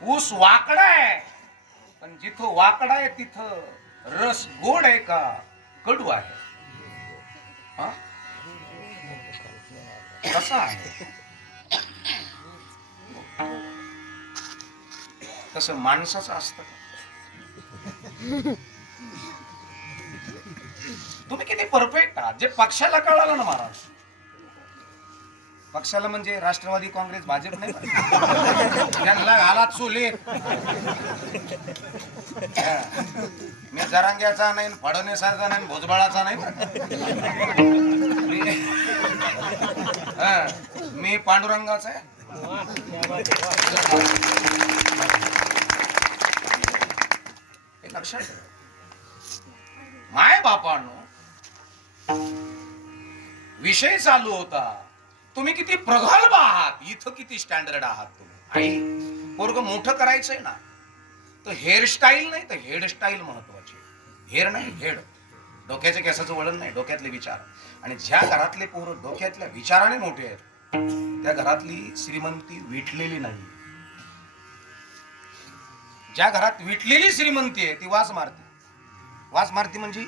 ऊस वाकडा आहे, पण जिथं वाकडा आहे तिथं रस गोड आहे का कडू आहे? कसा आहे? तसं माणसाचं असतं. तुम्ही किती परफेक्ट आहात. जे पक्षाला कळालं ना महाराज, पक्षाला म्हणजे राष्ट्रवादी काँग्रेस भाजप नाही, त्यांना घाला चुलीत. मी जरांग्याचा नाही, फडणवीसाचा नाही, भुजबळाचा नाही, मी पांडुरंगाचा आहे. लक्षात माय बापांनो, विषय चालू होता, तुम्ही किती प्रगल्भ आहात, इथं किती स्टँडर्ड आहात तुम्ही. आई पोरग मोठं करायचंय ना, तर हेअरस्टाईल नाही तर हेडस्टाईल महत्वाची. हेअर नाही, हेड. डोक्याच्या केसाचं वळण नाही, डोक्यातले विचार. आणि ज्या घरातले पोरं डोक्यातल्या विचाराने मोठे आहेत, त्या घरातली श्रीमंती विटलेली नाही. ज्या घरात विटलेली श्रीमंती आहे ती वास मारते. वास मारती म्हणजे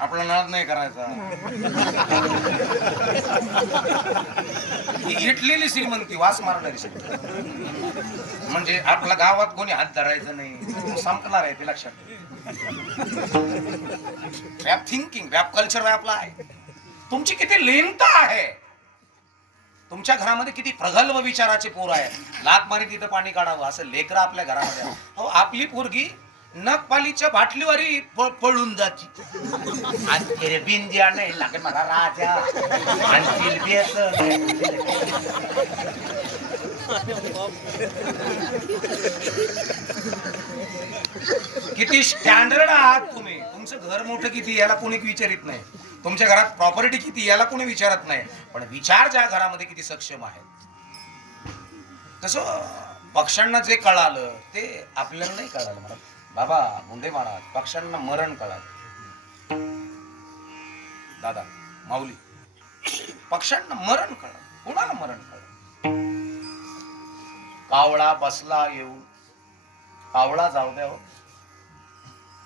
आपला नाद नाही करायचा. ही इटलेली श्रीमंती, वास मारणारी श्रीमंती म्हणजे आपल्या गावात कोणी हात धरायचं नाही, संपणार आहे ते लक्षात. रॅप थिंकिंग, रॅप कल्चर व्यापला आहे. तुमची किती लेनता आहे, तुमच्या घरामध्ये किती प्रगल्भ विचाराचे पोर आहेत. लात मारी तिथं पाणी काढावं असं लेकर आपल्या घरामध्ये. हो, आपली पोरगी नखपालीच्या बाटलीवरी पळून जाती. आणि बिंदिया नाही लागे मला राजा आणि किती स्टँडर्ड आहात तुम्ही. तुमचं घर मोठं किती याला कोणी विचारित नाही, तुमच्या घरात प्रॉपर्टी किती याला कोणी विचारत नाही, पण विचार ज्या घरामध्ये किती सक्षम आहेत. तसं पक्षांना जे कळालं ते आपल्याला नाही कळालं. मला बाबा मुंडे महाराज, पक्षांना मरण कळालं. दादा माऊली, पक्षांना मरण कळालं. कोणाला मरण कळालं? कावळा बसला येऊन, कावळा जाऊ द्या,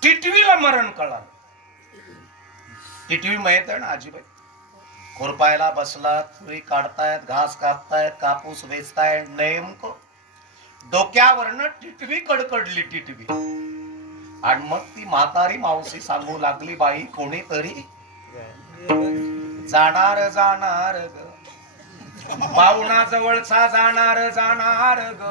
टिटवीला मरण कळालं. टिटवी माहित आहे ना आजीबाई, खुरपायला बसला, तुरी काढतायत, घास कापतायत, कापूस वेचतायत, नेमकं डोक्यावरनं टिटवी कडकडली. टिटवी आणि मग ती म्हातारी मावशी सांगू लागली, बाई कोणीतरी जाणार जाणार ग, पाहुणा जवळचा जाणार जाणार ग.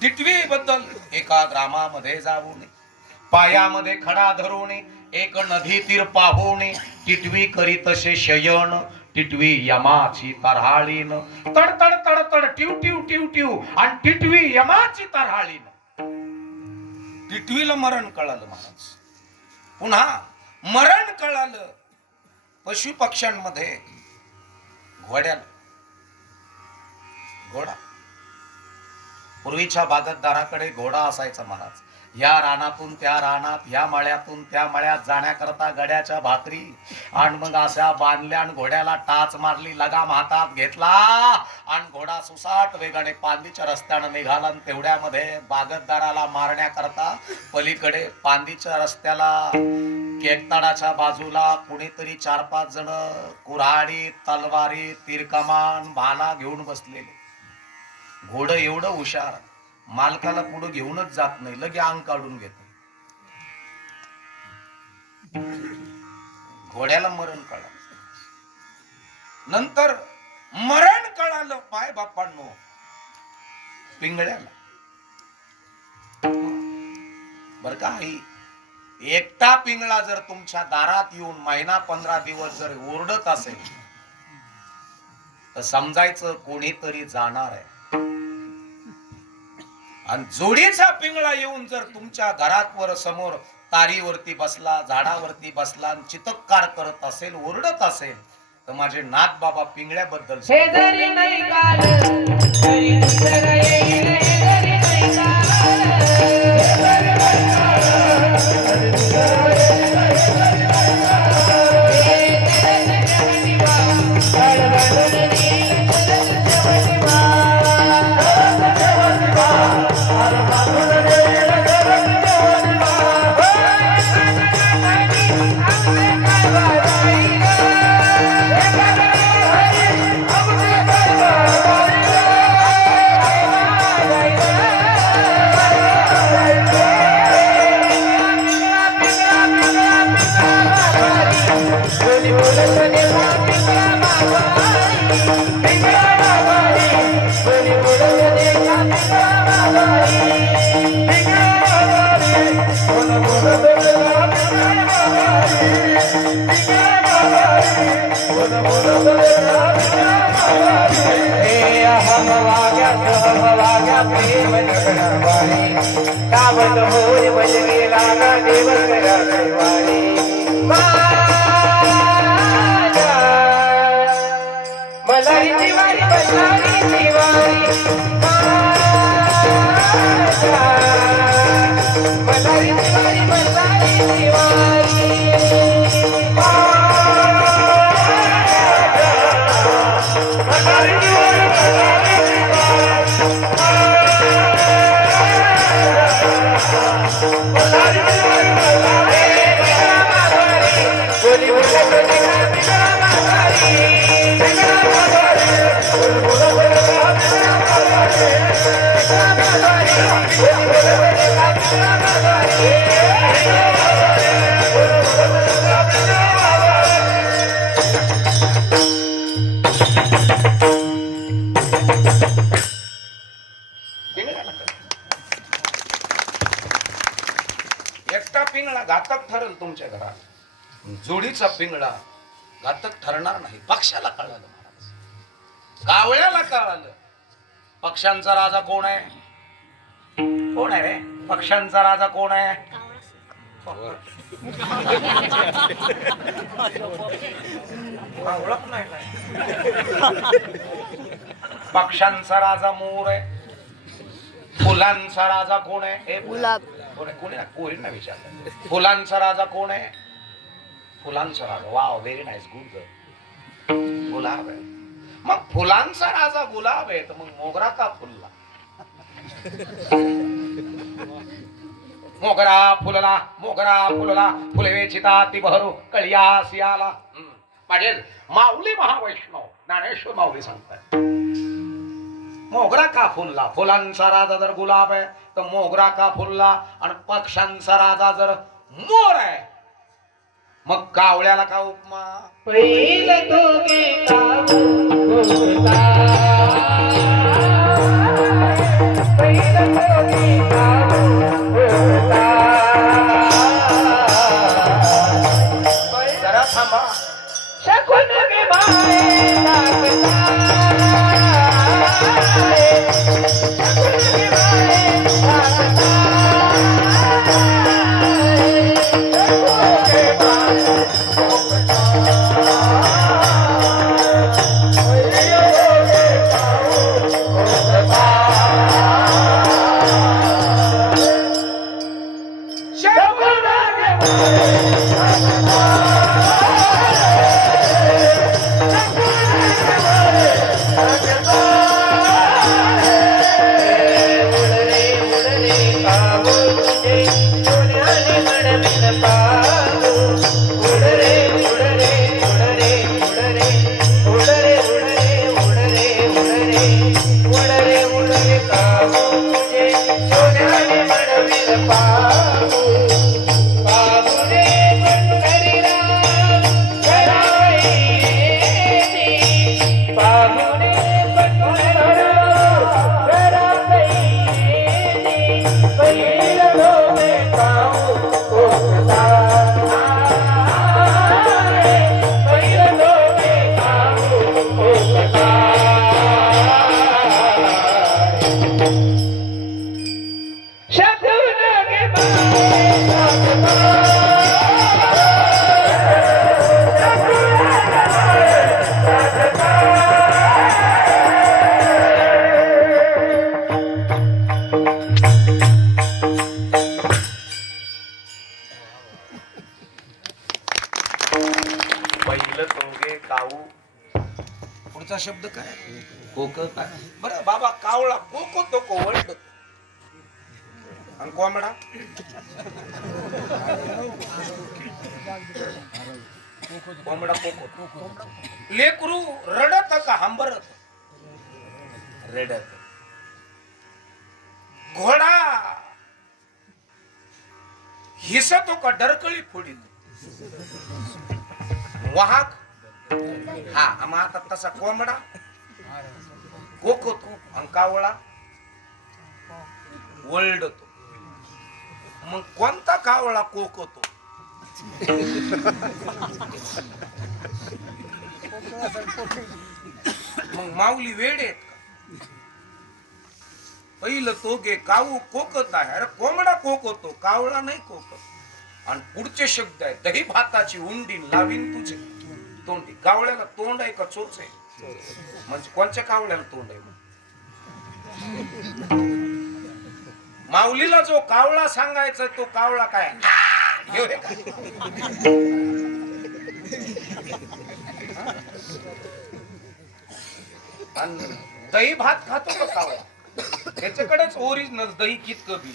टिटवी बद्दल एका ग्रामामध्ये जाऊन, पायामध्ये खडा धरून, एक नदी तीर पाहून, टिटवी करीत तसे शयन, टिटवी यमाची तरहाळीन. तड तड तड तड टिव टिव टिव टिव, आणि टिटवी यमाची तरहाळीन. टिटवीला मरण कळालं महाराज. पुन्हा मरण कळालं पशु पक्ष्यांमध्ये घोड्याला. घोडा पूर्वीच्या बागतदाराकडे घोडा असायचा महाराज. या रानातून त्या रानात, या मळ्यातून त्या मळ्यात जाण्याकरता गड्याच्या भाकरी, आणि मग अशा बांधल्या आणि घोड्याला टाच मारली, लगाम हातात घेतला आणि घोडा सुसाट वेगाने पांदीच्या रस्त्यानं निघाला. आणि तेवढ्यामध्ये बागतदाराला मारण्याकरता पलीकडे पांदीच्या रस्त्याला केकताडाच्या बाजूला कुणीतरी 4-5 जण कुऱ्हाडी, तलवारी, तीरकमान, भाला घेऊन बसलेले. घोडं एवढं हुशार, मालकाला पुढे घेऊनच जात नाही, लगे अंग काढून घेत. घोड्याला मरण कळालं, नंतर मरण कळालं पाय बापांनो पिंगळ्याला. बर का आई, एकटा पिंगळा जर तुमच्या दारात येऊन महिना 15 दिवस जर ओरडत असेल तर समजायचं कोणीतरी जाणार आहे. आणि जोडीचा पिंगळा येऊन जर तुमच्या घरात वर समोर तारीवरती बसला, झाडावरती बसला आणि चितक्कार करत असेल, ओरडत असेल तर माझे नाथ बाबा पिंगळ्याबद्दल एकटा पिंगळा घातक ठरेल तुमच्या घरात, जोडीचा पिंगळा घातक ठरणार नाही. पक्षाला कळालं, कावळ्याला कळालं पक्ष्यांचा राजा कोण आहे. कोण आहे पक्ष्यांचा राजा कोण आहे. ओळख नाही. पक्ष्यांचा राजा मोर आहे. फुलांचा राजा कोण आहे. गुलाब. कोणी विचारलं फुलांचा राजा कोण आहे. फुलांचा राजा. Wow, very nice, good girl. गुलाब आहे. मग फुलांचा राजा गुलाब आहे तर मग मोगरा का फुलला. मोगरा फुलला, मोगरा फुलला, फुलवे चिताती बहरू कळिया सियाला. माझे माऊली महावैष्णव ज्ञानेश्वर माऊली सांगतात मोगरा का फुलला. फुलांचा राजा जर गुलाब आहे तर मोगरा का फुलला. आणि पक्ष्यांचा राजा जर मोर आहे मग कावळ्याला का उपमा. पहिलं तो गीता बोलता, पहिलं तो गीता बोलता. जरा थांबा. शकून गे बाई लागता, शकून गे बाई लागता. सोन्याने मडविल पाहू पाहुणे पंढरीला घराई येती पाहुणे पंढरीला घराई येती बैल डोळे पाहू कोकता बैल डोळे पाहू कोकता शकुन गे बाई बैल तोगे काऊ. पुढचा शब्द काय? कोक काय? बरं बाबा, कावळा कोको तो कोवळत आणि कोंबडा कोंबडा कोको. लेकरू रडत का हंबरत? रडत. घोडा हिसतो का डरकळी फोडीत? वाहक हा मग आता तसा कोंबडा कोकतो आणि कावळा वळडतो. मग कोणता कावळा कोकतो? मग माऊली वेड आहेत का? पहिलं तो गे काऊ कोकत आहे. अरे कोंबडा कोकतो, कावळा नाही कोकत. आणि पुढचे शब्द आहे, दही भाताची उंडी लावीन तुझे तोंडी. कावळ्याला तोंड आहे का चोच आहे? म्हणजे कोणत्या कावळ्याला तोंड आहे? माऊलीला जो कावळा सांगायचा तो कावळा काय? दही भात खातो का कावळा? त्याच्याकडेच ओरिजिनल दही कितकं बी.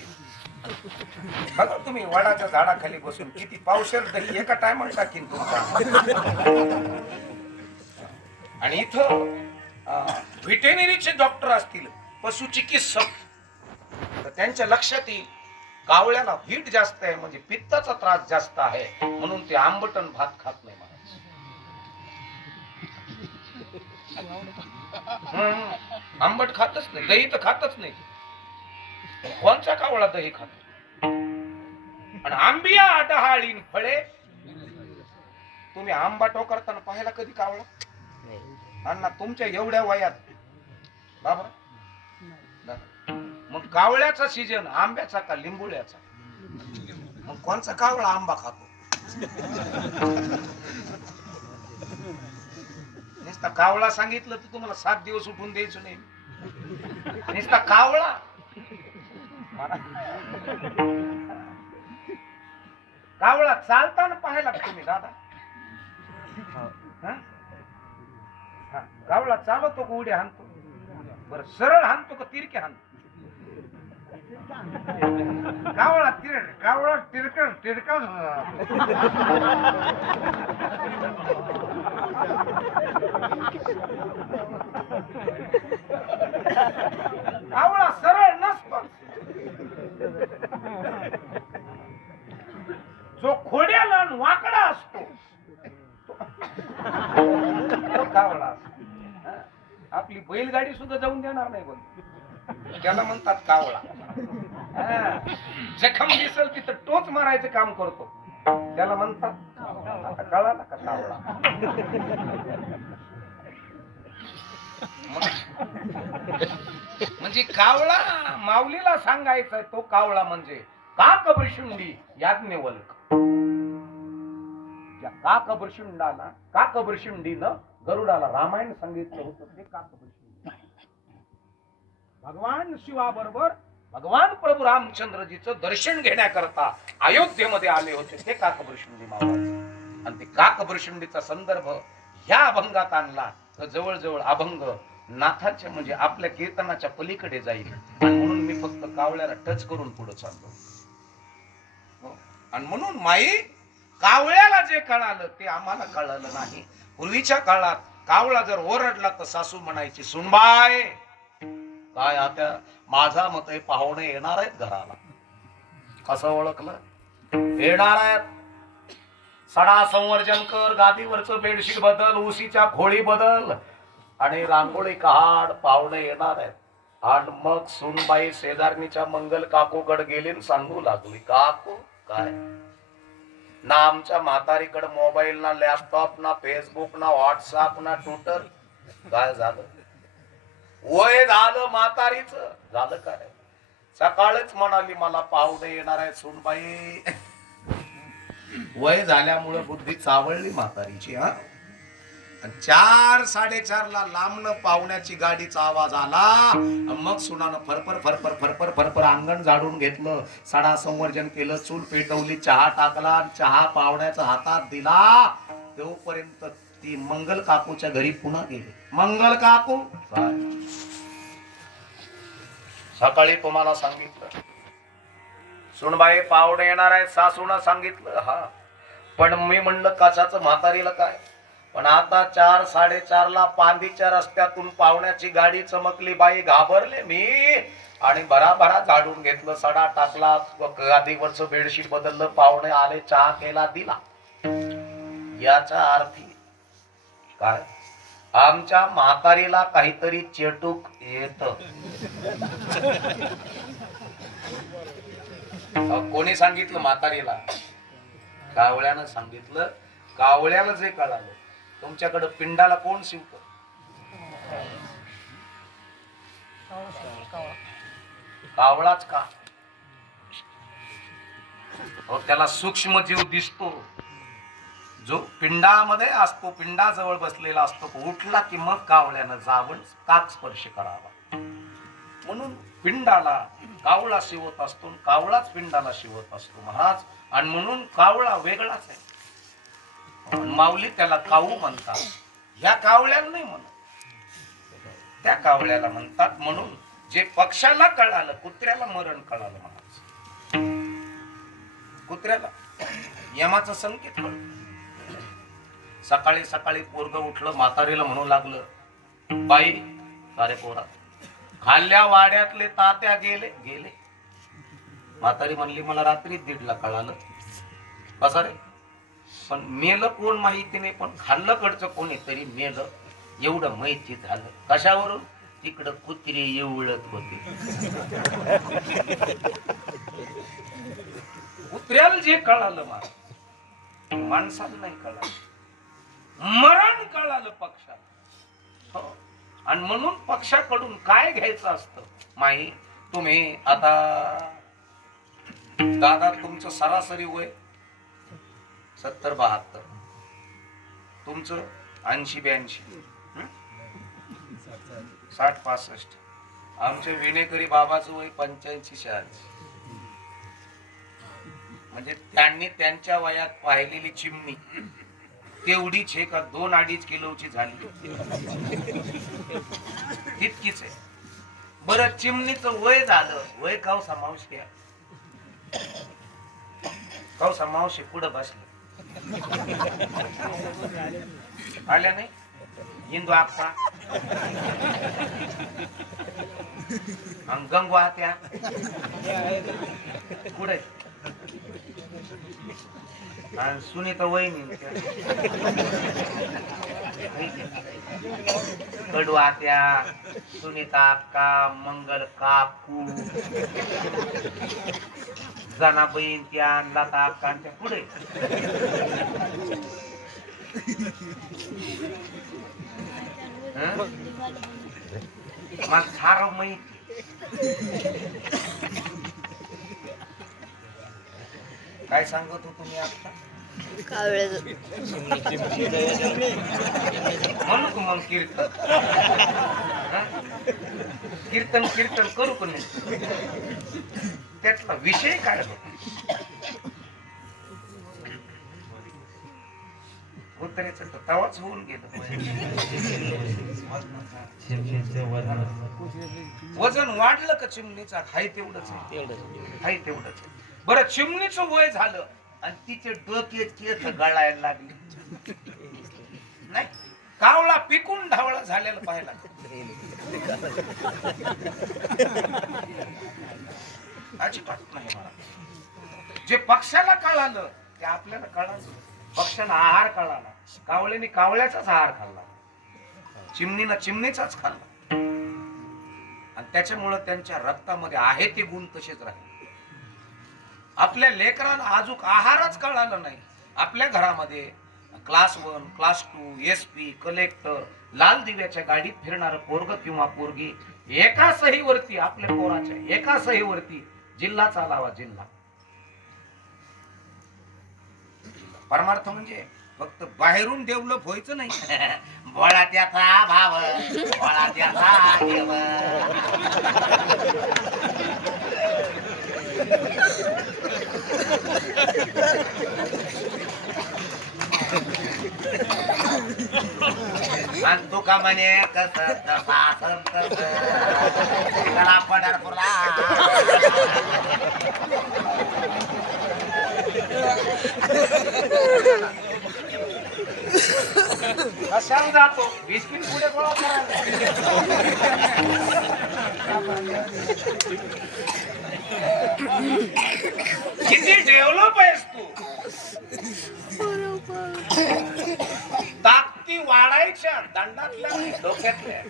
बघा तुम्ही वडाच्या झाडाखाली बसून किती पावशेर दही एका टायमाला टाकीन तुमचा. आणि इथं व्हेटेनरीचे डॉक्टर असतील, पशुचिकित्सक, तर त्यांच्या लक्षात येईल कावळ्याला हीट जास्त आहे, म्हणजे पित्ताचा त्रास जास्त आहे, म्हणून ते आंबटन भात खात नाही महाराज. आंबट खातच नाही, दही तर खातच नाही. कोणचा कावळा दही खातो? आणि आंबिया आटहाळीन फळे. तुम्ही आंबा टोकरताना पाहायला कधी कावळा? अण्णा तुमच्या एवढ्या वयात बाबा. मग कावळ्याचा सीजन आंब्याचा का लिंबुळ्याचा? मग कोणचा कावळा आंबा खातो? नुसता कावळा सांगितलं तर तुम्हाला 7 दिवस उठून द्यायचं नाही. नुसता कावळा. कावळा चालताना पाहायला तुम्ही दादा. कावळा चालवतो का उड्या हाणतो? बरं सरळ हाणतो का तिरके हाणतो? कावळा तिरकड कावळा सरळ नसतो. जो खोड्याला वाकडा असतो तो कावळा. आपली बैलगाडी सुद्धा जाऊन देणार नाही बघ, त्याला म्हणतात कावळा. जखम दिसल तिथं टोच मारायचं काम करतो, त्याला म्हणतात. कळाला का कावळा? म्हणजे कावळा माऊलीला सांगायचा तो कावळा म्हणजे काकभृशुंडी याज्ञवल्क. काकभृशुंडीनं गरुडाला रामायण सांगितलं होतं ते काकभृशुंडी. भगवान शिवाबरोबर भगवान प्रभू रामचंद्रजीचं दर्शन घेण्याकरता अयोध्येमध्ये आले होते ते काकभृशुंडी महाराज. आणि ते काकभृशुंडीचा संदर्भ ह्या अभंगात आणला तर जवळजवळ अभंग नाथाच्या म्हणजे आपल्या कीर्तनाच्या पलीकडे जाईल. म्हणून मी फक्त कावळ्याला टच करून पुढे चाललो. आणि म्हणून माई कावळ्याला जे कळालं ते आम्हाला कळलं नाही. पूर्वीच्या काळात कावळा जर ओरडला तर सासू म्हणायची सुनबाय. काय आता माझा मत आहे पाहुणे येणार आहेत घराला. कसं ओळखलं? येणार आहेत. सडा संवर्जन कर, गादीवरचं बेडशीट बदल, उशीच्या खोळी बदल आणि रांगोळी काढ. पाहुणे येणार आहेत. आणि मग सुनबाई शेजारणीच्या मंगल काकूकडे गेली आणि सांगू लागली, काकू काय ना आमच्या म्हातारीकडे मोबाईल ना लॅपटॉप ना फेसबुक ना व्हॉट्सअप ना ट्विटर. काय झालं? वय झालं म्हातारीच. झालं काय? सकाळीच म्हणाली मला पाहुणे येणार आहे सुनबाई. वय झाल्यामुळे बुद्धी चावळली म्हातारीची. हा 4-4:30 लांबनं पाहुण्याची गाडीचा आवाज आला. मग सुनानं फरफर फरफर फरफर फरफर अंगण झाडून घेतलं, सडा संवर्जन केलं, चूल पेटवली, चहा टाकला, चहा पाहुण्याच्या हातात दिला. तोपर्यंत ती मंगल काकूच्या घरी पुन्हा गेली. मंगल काकू सकाळी तुम्हाला सांगितलं सुनबाई पाहुणे येणार आहे, सासूनं सांगितलं. हा पण मी म्हणलं कशाचं म्हातारीला काय. पण आता 4-4:30 पांदीच्या रस्त्यातून पाहुण्याची गाडी चमकली. बाई घाबरले मी आणि भराभरा झाडून घेतलं, सडा टाकला, गादीवरचं बेडशीट बदललं, पाहुणे आले, चहा केला, दिला. याचा अर्थ काय? आमच्या म्हातारीला काहीतरी चेटूक येत. कोणी सांगितलं म्हातारीला? कावळ्यानं सांगितलं. कावळ्याला जे कळालं, तुमच्याकडे पिंडाला कोण शिवत? कावळाच का? त्याला सूक्ष्म जीव दिसतो जो पिंडामध्ये असतो, पिंडाजवळ बसलेला असतो. उठला की मग कावळ्यानं जावं काक स्पर्श करावा. म्हणून पिंडाला कावळा शिवत असतो, कावळाच पिंडाला शिवत असतो महाराज. आणि म्हणून कावळा वेगळाच आहे. माऊली त्याला काऊ म्हणतात. ह्या कावळ्याला नाही म्हणत, त्या कावळ्याला म्हणतात. म्हणून जे पक्षाला कळालं, कुत्र्याला मरण कळालं महाराज. कुत्र्याला यमाचं संकेत कळलं. सकाळी सकाळी पोरग उठलं, म्हातारीला म्हणू लागलं, बाई अरे पोरा खाल्ल्या वाड्यातले तात्या गेले गेले. म्हातारी म्हणली मला रात्री 1:30 कळालं. कसं रे? पण मेलं कोण माहिती नाही, पण खाल्लं कडचं कोणीतरी मेलं एवढं माहिती झालं. कशावरून? तिकडं कुत्रे एवढत होते. कुत्र्याला जे कळालं माणसाला नाही कळालं. मरण कळालं पक्षाला. हो. आणि म्हणून पक्षाकडून काय घ्यायचं असतं माही. तुम्ही आता दादा तुमचं सरासरी वय 70-72, तुमचं 80-82, 60-65. आमच्या विणेकरी बाबाचं वय 85-86. म्हणजे त्यांनी त्यांच्या वयात पाहिलेली चिमणी तेवढीच आहे का 2-2.5 किलोची झाली तितकीच आहे. बरं चिमणीचं वय झालं, वय काव समावेश घ्या. काव समावेश पुढं बसलं आल्या नाही हिंदू आप्पा गंगू आत्या पुढे सुनीता वहिनी कडू आत्या, सुनीता अक्का, मंगल काकू, जना बहीण त्या, लता अक्का त्या पुढे. मला सारं माहिती. काय सांगत हो तुम्ही आता? म्हणू का मग कीर्तन? कीर्तन कीर्तन करू का नाही? त्यातला विषय काय होता? कुत्र्याचं तर तवाच होऊन गेलं. वजन वाढलं का चिमणीचा? हाय तेवढंच हाय तेवढंच. बरं चिमणीचं वय झालं आणि तिचे डोके केस गळायला लागले नाही. कावळा पिकून ढावळा झालेला पाहिला. अजिबात नाही मला. जे पक्षाला कळालं ते आपल्याला कळालं. पक्षाला आहार कळाला, कावळ्याने कावळ्याचाच आहार खाल्ला, चिमणीनं चिमणीचाच खाल्ला, आणि त्याच्यामुळे त्यांच्या रक्तामध्ये आहे ते गुण तसेच राहिले. आपल्या लेकराला अजून आहारच कळाला नाही. आपल्या घरामध्ये क्लास 1, क्लास 2, SP, कलेक्टर, लाल दिव्याच्या गाडीत फिरणारं पोरग किंवा पोरगी एका सहीवरती, आपल्या पोराच्या एका सहीवरती जिल्हा चालावा, जिल्हा. परमार्थ म्हणजे फक्त बाहेरून डेव्हलप व्हायचं नाही. बोळा त्याचा भाव, बोळा त्याचा देव. आणि तुका म्हणे कस पंढरपूरला कशाला जातो? बिस्किट पुढे गोळा करायला. किती डेव्हलप आहेस तू. ताकदी वाढायच्या दंडातल्या नाही, डोक्यातल्या.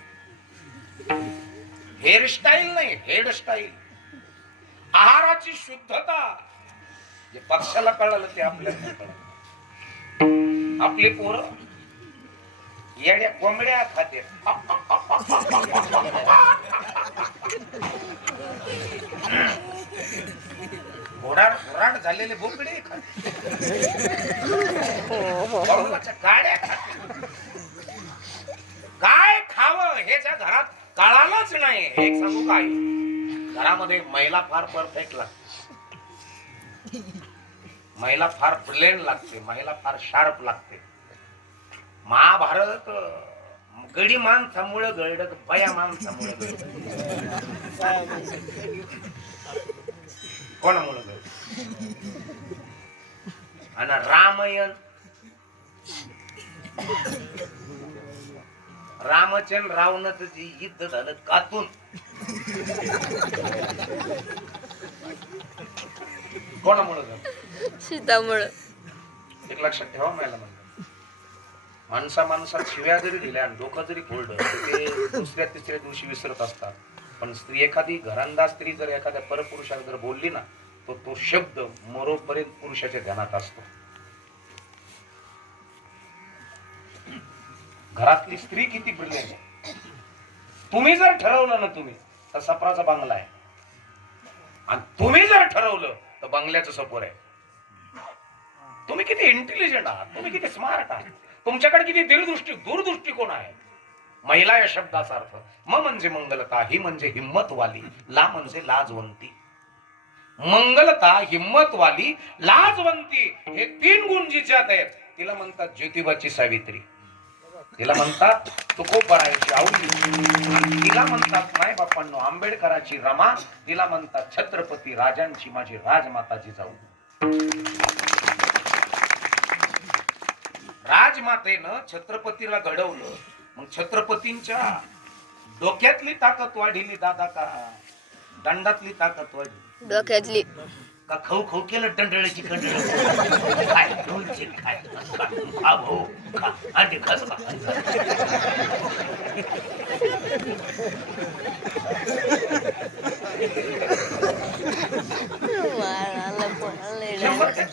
हेअरस्टाईल नाही, हेडस्टाईल. आहाराची शुद्धता. जे पक्षाला कळलं ते आपल्याला कळलं. आपली पोरं येड्या कोंबड्या खाते, घोराड झालेले बोकडे खाते, गाड्या खाते. काय खावं हे ज्या घरात कळालंच नाही. हे एक सांगू काय, घरामध्ये महिला फार परफेक्ट लागते, महिला फार प्लेन लागते, महिला फार शार्प लागते. महाभारत गडी माणसामुळे गळडत, बया माणसामुळे कोणामुळे गळत. आणि रामायण, रामचंद्र रावणाचं जे युद्ध झालं कातून, कोणामुळे झालं? सीतामुळे. एक लक्षात ठेवा, मला म्हणलं माणसात शिव्या जरी दिल्या आणि डोकं जरी फोडलं ते दुसऱ्या तिसऱ्या दिवशी विसरत असतात. पण स्त्री, एखादी घरंदाज स्त्री जर एखाद्या परपुरुषाला जर बोलली ना, तो शब्द मरोपर्यंत पुरुषाच्या ध्यानात असतो. घरातली स्त्री किती ब्रिलियंट आहे. तुम्ही जर ठरवलं ना, तुम्ही तर सपराचा बंगला आहे, आणि तुम्ही जर ठरवलं तर बंगल्याचं सपोर आहे. तुम्ही किती इंटेलिजंट आहात, तुम्ही किती स्मार्ट आहात, तुमच्याकडे किती दूरदृष्टिकोन आहे. महिला या शब्दाचा अर्थ म म्हणजे मंगलता, ही म्हणजे हिम्मतवाली, ला म्हणजे लाजवंती. मंगलता, हिम्मतवाली, लाजवंती हे 3 गुण जिच्यात आहेत तिला म्हणतात ज्योतिबाची सावित्री, तिला म्हणतात तुकोबरायची आवडी, तिला म्हणतात माय बापांनो आंबेडकराची रमा, तिला म्हणतात छत्रपती राजांची माझी राजमाताची जाऊ. राजमातेनं छत्रपतीला घडवलं, मग छत्रपतींच्या डोक्यातली ताकद वाढली दादा का दंडातली ताकद वाढली? डोक्यातली. का खाऊ खाऊ केलं टंडळीची कंडळ काय ढोलची काय खा भाऊ खा आधी खास खा.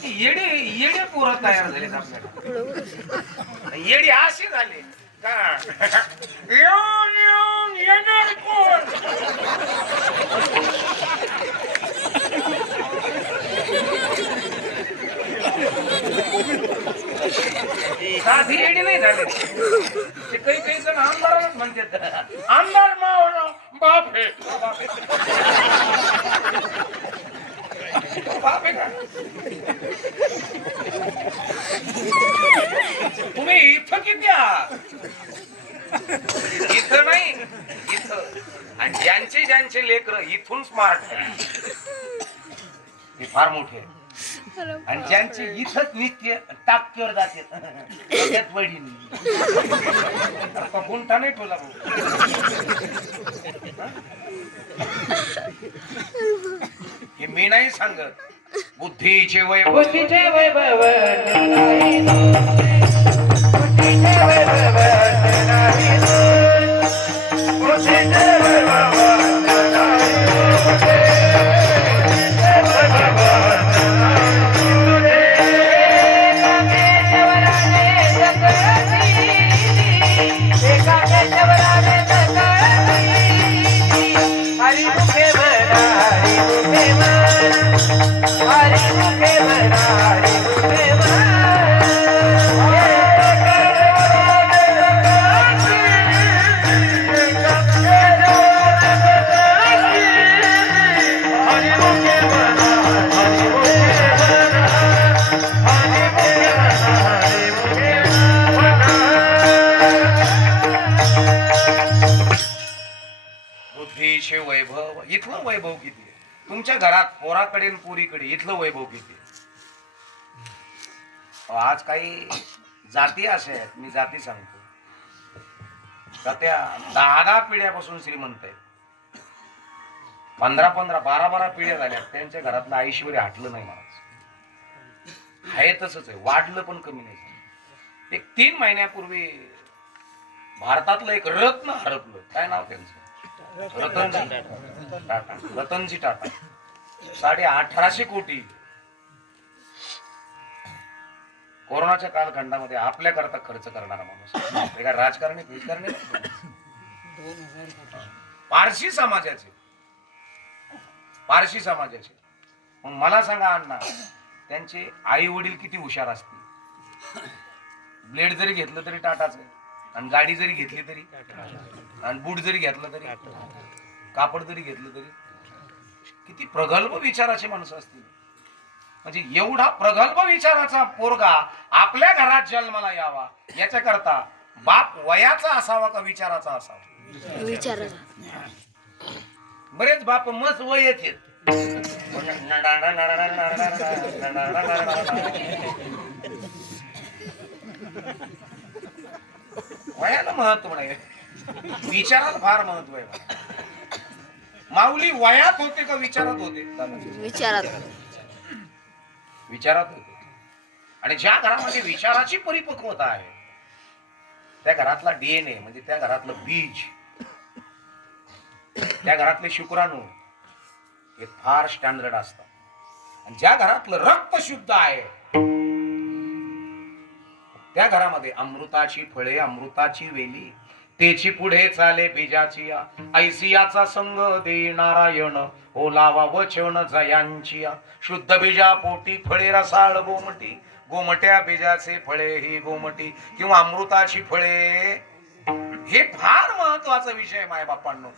येडे पोरं तयार झालेत आपल्याला. येडी अशी झाली का येऊन येऊन येणार कोण? साधी येडी नाही झाले ते. काही जण आमदारच म्हणतात, आमदार मावळा बाप हे बाप आहे का? तुम्ही इथं किती आहात? इथं नाही, इथं. आणि ज्यांचे लेकर इथून स्मार्ट आहे ते फार मोठे. आणि ज्यांची इथंच नित्य टाक्यावर जाते त्यात वडील गुंठा नाही ठेवला भाऊ. हे मी नाही सांगत, बुद्धीचे वैभव. बुद्धीचे वैभव नाही बुद्धीचे वैभव नाही बुद्धीचे वैभव हरी मुखे बना हरी मुखे बना हरी मुखे बना हरी मुखे बुद्धीचे वैभव. इथलं वैभव किती आहे? तुमच्या घरात पोराकडे आणि पोरीकडे इथलं वैभव किती आहे? आज काही जाती अशा आहेत, मी जाती सांगतो का त्या 10 पिढ्यापासून श्रीमंत आहेत, 15 12 पिढ्या झाल्या, त्यांच्या घरातलं ऐश्वर्य हटलं नाही. महाराज आहे तसंच आहे, वाढलं पण कमी नाही. एक 3 महिन्यापूर्वी भारतातलं एक रत्न हरपलं. काय नाव त्यांचं? रतनजी टाटा. 1850 कोटी कोरोनाच्या कालखंडामध्ये आपल्याकरता खर्च करणारा माणूस. ते काय राजकारणी पारशी समाजाचे. मग मला सांगा अण्णा, त्यांचे आई वडील किती हुशार असतील. ब्लेड जरी घेतलं तरी टाटाच आहे, आणि गाडी जरी घेतली तरी, आणि बूट जरी घेतलं तरी, कापड जरी घेतलं तरी. किती प्रगल्भ विचाराची माणसं असतील. म्हणजे एवढा प्रगल्भ विचाराचा पोरगा आपल्या घरात जन्माला यावा याच्याकरता बाप वयाचा असावा का विचाराचा असावा? विचाराचा. बरेच बाप मस्त वय येत वयाला महत्व नाही, विचाराला फार महत्व आहे. माऊली वयात होते का विचारात होते? विचारात होते. आणि ज्या घरामध्ये विचाराची परिपक्वता आहे त्या घरातला DNA म्हणजे त्या घरातलं बीज, त्या घरातले शुक्राणू हे फार स्टँडर्ड असतात. आणि ज्या घरातलं रक्त शुद्ध आहे त्या घरामध्ये अमृताची फळे, अमृताची वेली, तेची पुढे चाले बीजाची. ऐसियाचा संग दे नारायण, ओलावा वचन जयांची. शुद्ध बीजा पोटी फळे रसाळ गोमटी, गोमट्या बीजाचे फळे ही गोमटी किंवा अमृताची फळे. हे फार महत्वाचा विषय माय बापांनो.